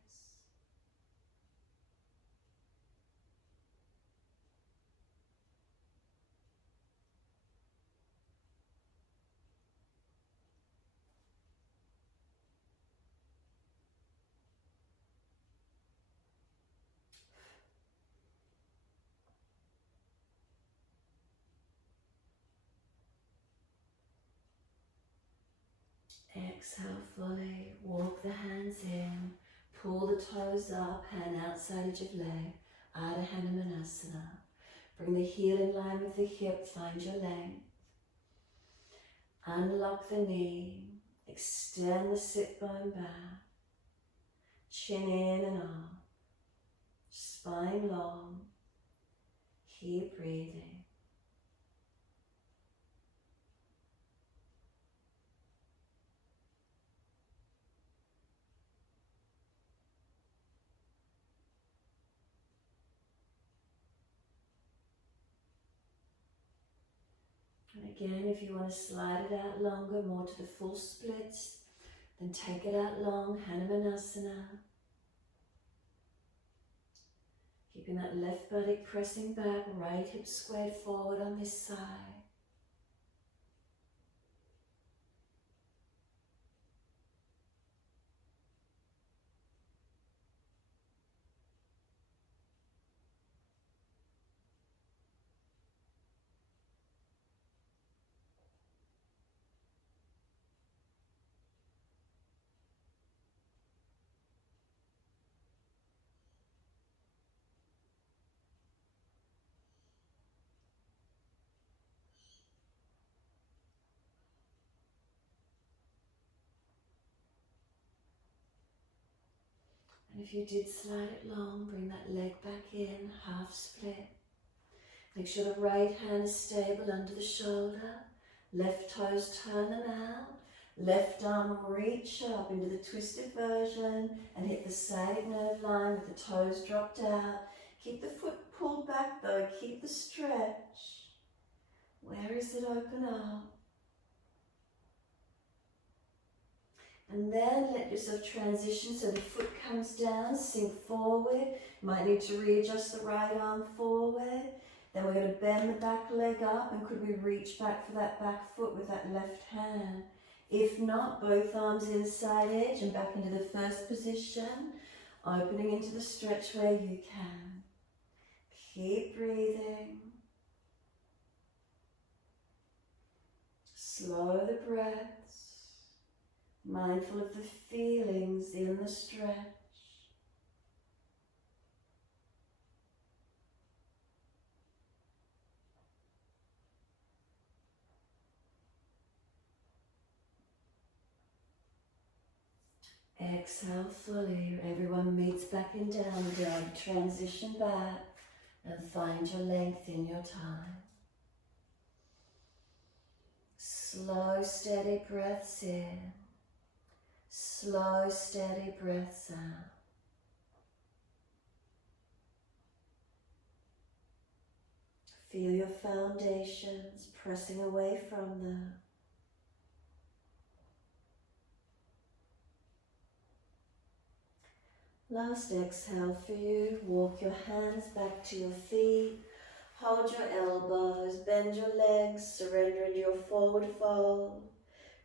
Exhale fully, walk the hands in, pull the toes up, hand outside edge of leg, Ardha Hanumanasana. Bring the heel in line with the hip, find your length. Unlock the knee, extend the sit bone back, chin in and up, spine long, keep breathing. And again, if you want to slide it out longer, more to the full splits, then take it out long, Hanumanasana. Keeping that left buttock pressing back, right hip squared forward on this side. And if you did slide it long, bring that leg back in, half split. Make sure the right hand is stable under the shoulder. Left toes turn them out. Left arm reach up into the twisted version and hit the sciatic nerve line with the toes dropped out. Keep the foot pulled back though, keep the stretch. Where is it open up? And then let yourself transition so the foot comes down, sink forward. Might need to readjust the right arm forward. Then we're going to bend the back leg up, and could we reach back for that back foot with that left hand? If not, both arms inside edge and back into the first position, opening into the stretch where you can. Keep breathing. Slow the breaths. Mindful of the feelings in the stretch. Exhale fully. Everyone meets back in down dog. Transition back and find your length in your time. Slow, steady breaths in. Slow, steady breaths out. Feel your foundations pressing away from them. Last exhale for you. Walk your hands back to your feet. Hold your elbows, bend your legs, surrender into your forward fold.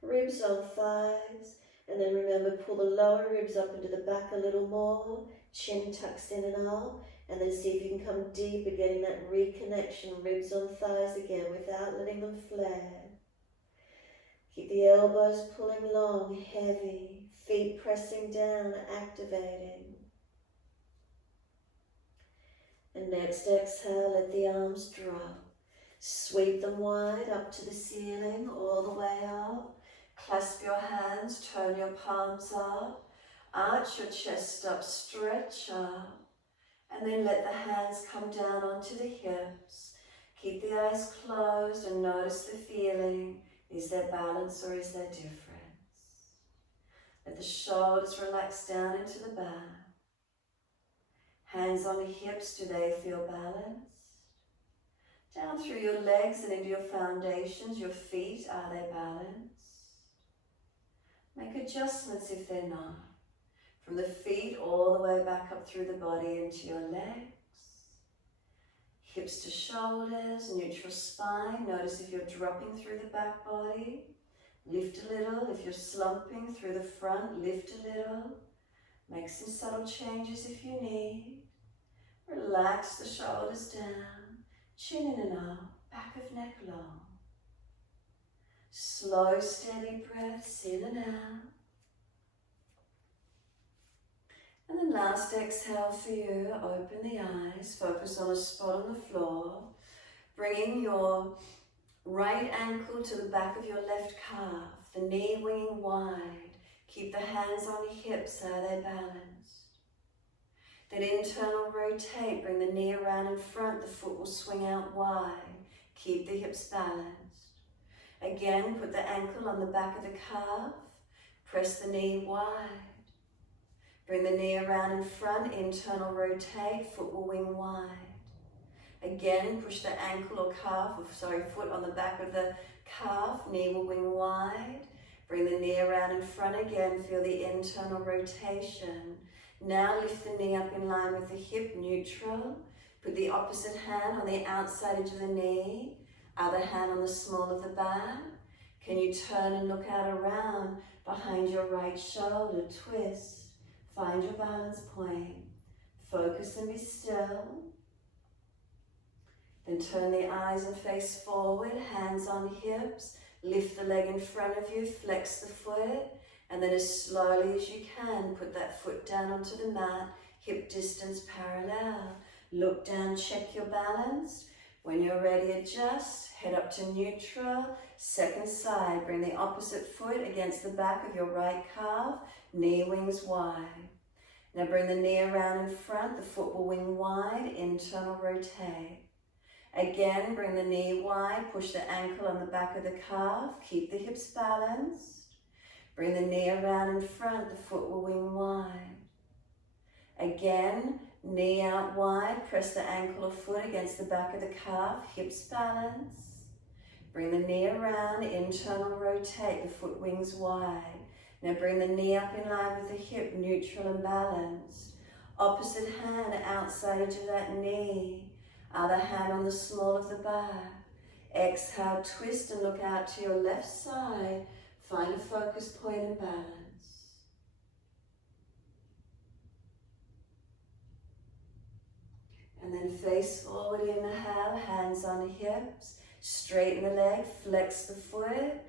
ribs on thighs, and then remember, pull the lower ribs up into the back a little more, chin tucks in and up, and then see if you can come deeper, getting that reconnection, ribs on thighs again without letting them flare. Keep the elbows pulling long, heavy, feet pressing down, activating. And next exhale, let the arms drop. Sweep them wide up to the ceiling, all the way up. Clasp your hands, turn your palms up. Arch your chest up, stretch up. And then let the hands come down onto the hips. Keep the eyes closed and notice the feeling. Is there balance or is there difference? Let the shoulders relax down into the back. Hands on the hips, do they feel balanced? Down through your legs and into your foundations, your feet, are they balanced? Make adjustments if they're not. From the feet all the way back up through the body into your legs. Hips to shoulders, neutral spine. Notice if you're dropping through the back body. Lift a little. If you're slumping through the front, lift a little. Make some subtle changes if you need. Relax the shoulders down, chin in and up, back of neck long. Slow, steady breaths in and out. And then last exhale for you, open the eyes, focus on a spot on the floor, bringing your right ankle to the back of your left calf, the knee winging wide. Keep the hands on your hips, are they balanced? Then internal rotate, bring the knee around in front, the foot will swing out wide. Keep the hips balanced. Again, put the ankle on the back of the calf, press the knee wide. Bring the knee around in front, internal rotate, foot will wing wide. Again, push the ankle or foot on the back of the calf, knee will wing wide. Bring the knee around in front again, feel the internal rotation. Now lift the knee up in line with the hip, neutral. Put the opposite hand on the outside edge of the knee, other hand on the small of the back. Can you turn and look out around behind your right shoulder, twist. Find your balance point. Focus and be still. Then turn the eyes and face forward, hands on hips. Lift the leg in front of you, flex the foot. And then as slowly as you can, put that foot down onto the mat, hip distance parallel. Look down, check your balance. When you're ready, adjust. Head up to neutral. Second side, bring the opposite foot against the back of your right calf. Knee wings wide. Now bring the knee around in front, the foot will wing wide, internal rotate. Again, bring the knee wide, push the ankle on the back of the calf, keep the hips balanced. Bring the knee around in front, the foot will wing wide. Again, knee out wide, press the ankle or foot against the back of the calf, hips balanced. Bring the knee around, internal rotate, the foot wings wide. Now bring the knee up in line with the hip, neutral and balanced. Opposite hand, outside edge of that knee. Other hand on the small of the back. Exhale, twist and look out to your left side. Find a focus point and balance. And then face forward, inhale, hands on hips. Straighten the leg, flex the foot.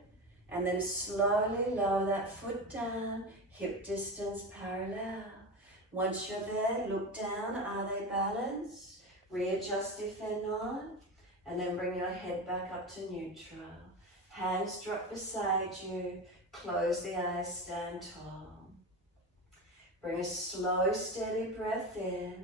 And then slowly lower that foot down, hip distance parallel. Once you're there, look down, are they balanced? Readjust if they're not. And then bring your head back up to neutral. Hands drop beside you, close the eyes, stand tall. Bring a slow, steady breath in.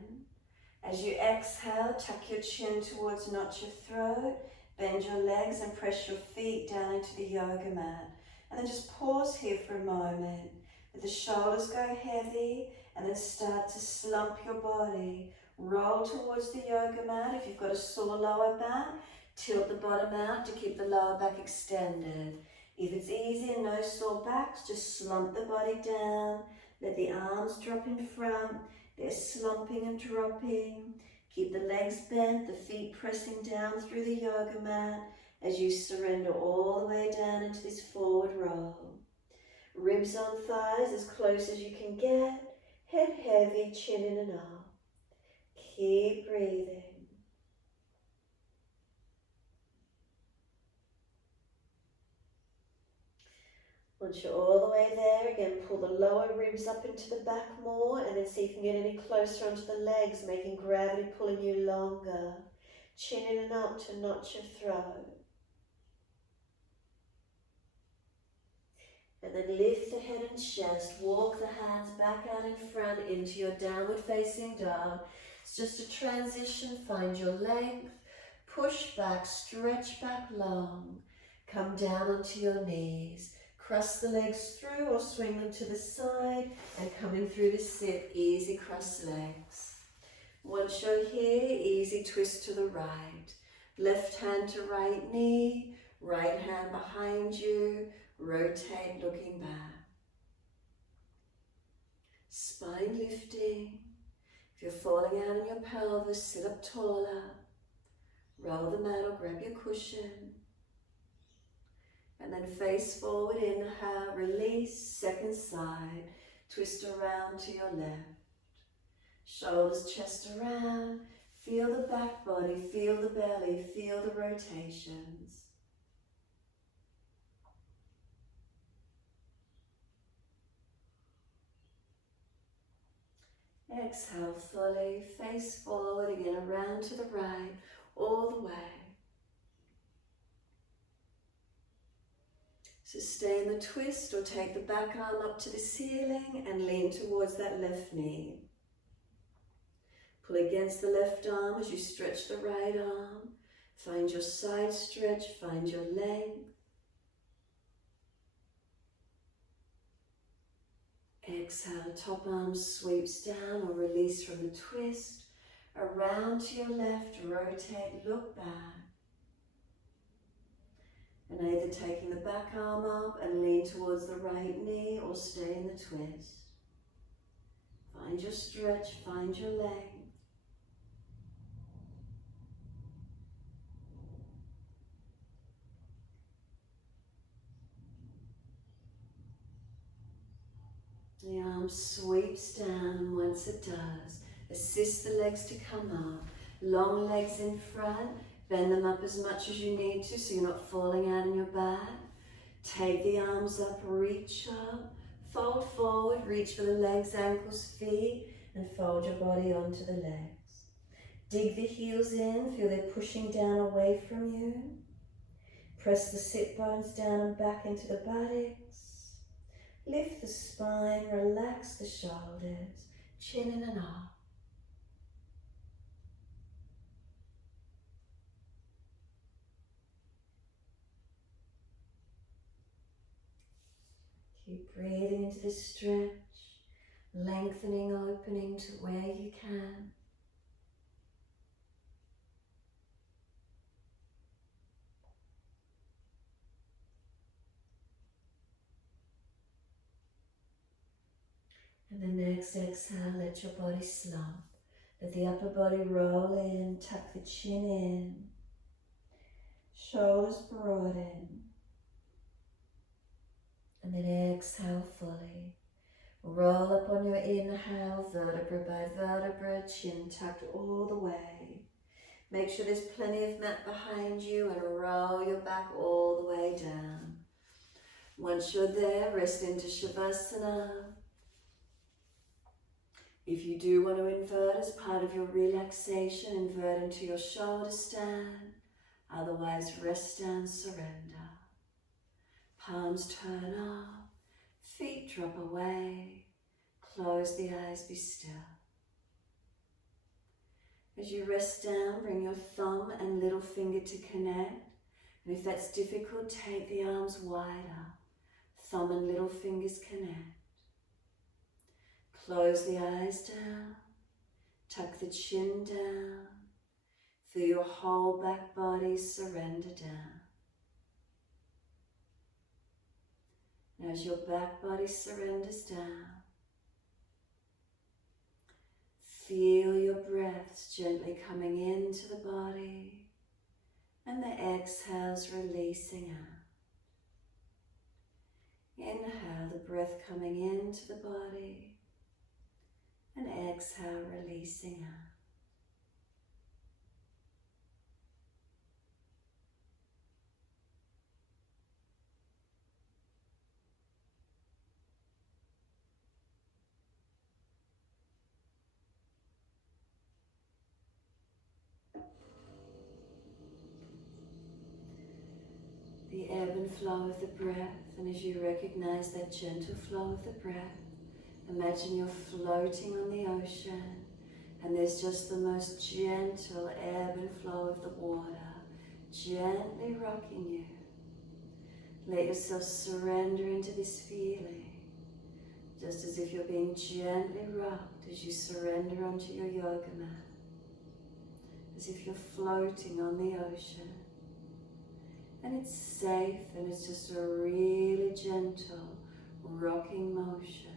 As you exhale, tuck your chin towards, not your throat. Bend your legs and press your feet down into the yoga mat. And then just pause here for a moment. Let the shoulders go heavy and then start to slump your body. Roll towards the yoga mat. If you've got a sore lower back, tilt the bottom out to keep the lower back extended. If it's easy and no sore backs, just slump the body down. Let the arms drop in front. They're slumping and dropping. Keep the legs bent, the feet pressing down through the yoga mat. as you surrender all the way down into this forward roll. Ribs on thighs as close as you can get. Head heavy, chin in and up. Keep breathing. Once you're all the way there, again, pull the lower ribs up into the back more, and then see if you can get any closer onto the legs, making gravity pulling you longer. Chin in and up to notch your throat. And then lift the head and chest, walk the hands back out in front into your downward facing dog. It's just a transition, find your length, push back, stretch back long, come down onto your knees, cross the legs through or swing them to the side, and coming through the sit, easy cross legs. Once you're here, easy twist to the right, left hand to right knee, right hand behind you, rotate looking back. Spine lifting. If you're falling out on your pelvis, sit up taller. Roll the mat or grab your cushion. And then face forward, inhale, release, second side. Twist around to your left. Shoulders, chest around. Feel the back body, feel the belly, feel the rotations. Exhale fully, face forward, again around to the right, all the way. Sustain the twist or take the back arm up to the ceiling and lean towards that left knee. Pull against the left arm as you stretch the right arm. Find your side stretch, find your length. Exhale, top arm sweeps down or release from the twist. Around to your left, rotate, look back. And either taking the back arm up and lean towards the right knee or stay in the twist. Find your stretch, find your length. The arm sweeps down, and once it does, assist the legs to come up. Long legs in front, bend them up as much as you need to so you're not falling out on your back. Take the arms up, reach up, fold forward, reach for the legs, ankles, feet, and fold your body onto the legs. Dig the heels in, feel they're pushing down away from you. Press the sit bones down and back into the buttocks. Lift the spine, relax the shoulders, chin in and up. Keep breathing into this stretch, lengthening, opening to where you can. And the next exhale, let your body slump. Let the upper body roll in, tuck the chin in, shoulders broaden. And then exhale fully. Roll up on your inhale, vertebra by vertebra, chin tucked all the way. Make sure there's plenty of mat behind you and roll your back all the way down. Once you're there, rest into Shavasana. If you do want to invert as part of your relaxation, invert into your shoulder stand. Otherwise, rest down, surrender. Palms turn up, feet drop away. Close the eyes, be still. As you rest down, bring your thumb and little finger to connect. And if that's difficult, take the arms wider. Thumb and little fingers connect. Close the eyes down, tuck the chin down, feel your whole back body surrender down. And as your back body surrenders down, feel your breaths gently coming into the body And the exhale's releasing out. Inhale, the breath coming into the body, and exhale, releasing out. The ebb and flow of the breath, and as you recognize that gentle flow of the breath, imagine you're floating on the ocean and there's just the most gentle ebb and flow of the water, gently rocking you. Let yourself surrender into this feeling, just as if you're being gently rocked as you surrender onto your yoga mat, as if you're floating on the ocean. And it's safe and it's just a really gentle rocking motion.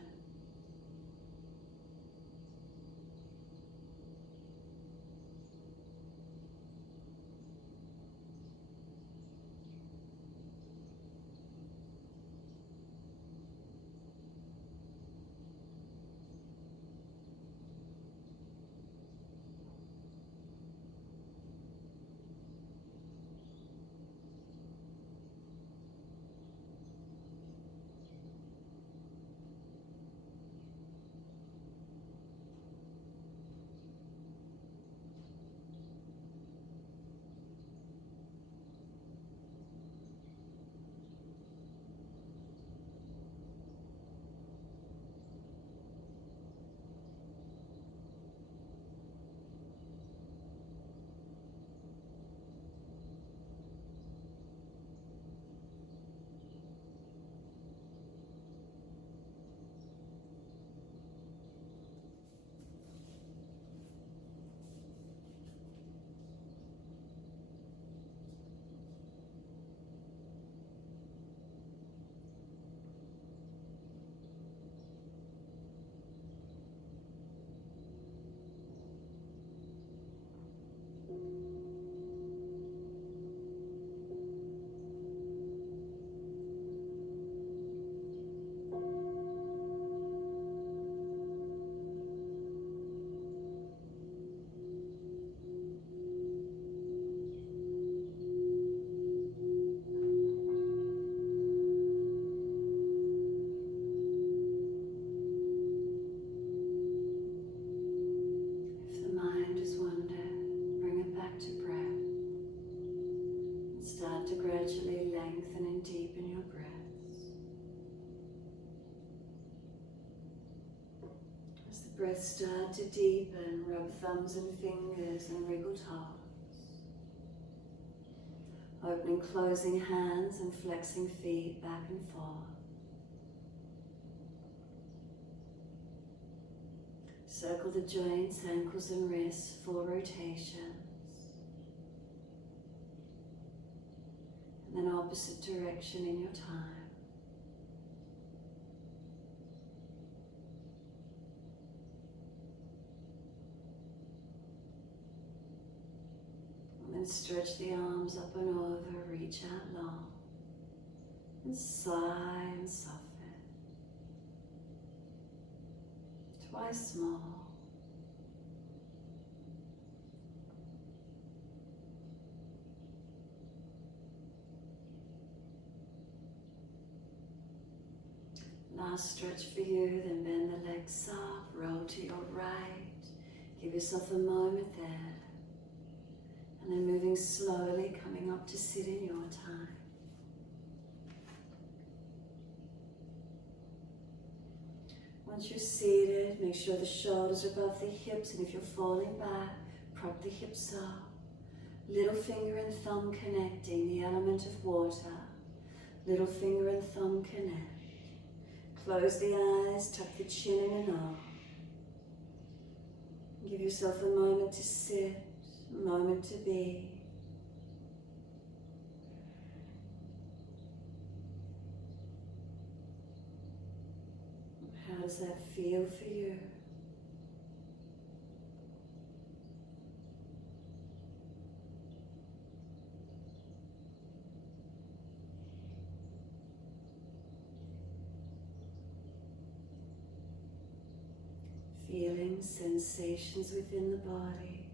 Gradually lengthen and deepen your breaths. As the breaths start to deepen, rub thumbs and fingers and wriggle toes. Opening, closing hands and flexing feet back and forth. Circle the joints, ankles and wrists, 4 rotations. And then opposite direction in your time. And then stretch the arms up and over, reach out long. And sigh and soften. Twice more. Last stretch for you, then bend the legs up, roll to your right. Give yourself a moment there. And then moving slowly, coming up to sit in your time. Once you're seated, make sure the shoulders are above the hips, and if you're falling back, prop the hips up. Little finger and thumb connecting, the element of water. Little finger and thumb connect. Close the eyes, tuck the chin in and up. Give yourself a moment to sit, a moment to be. How does that feel for you? feeling sensations within the body.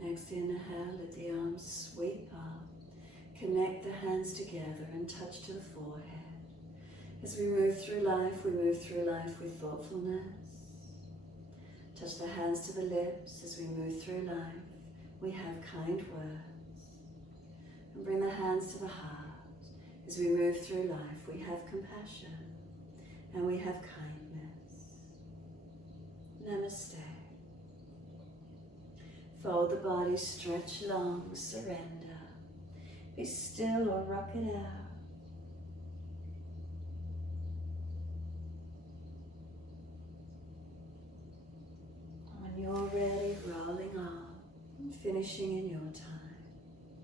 Next inhale, let the arms sweep up. Connect the hands together and touch to the forehead. As we move through life with thoughtfulness. Touch the hands to the lips as we move through life. We have kind words. And bring the hands to the heart. As we move through life, we have compassion and we have kindness. Namaste. Fold the body, stretch long, surrender. Be still or rock it out. When you're ready, rolling on and finishing in your time.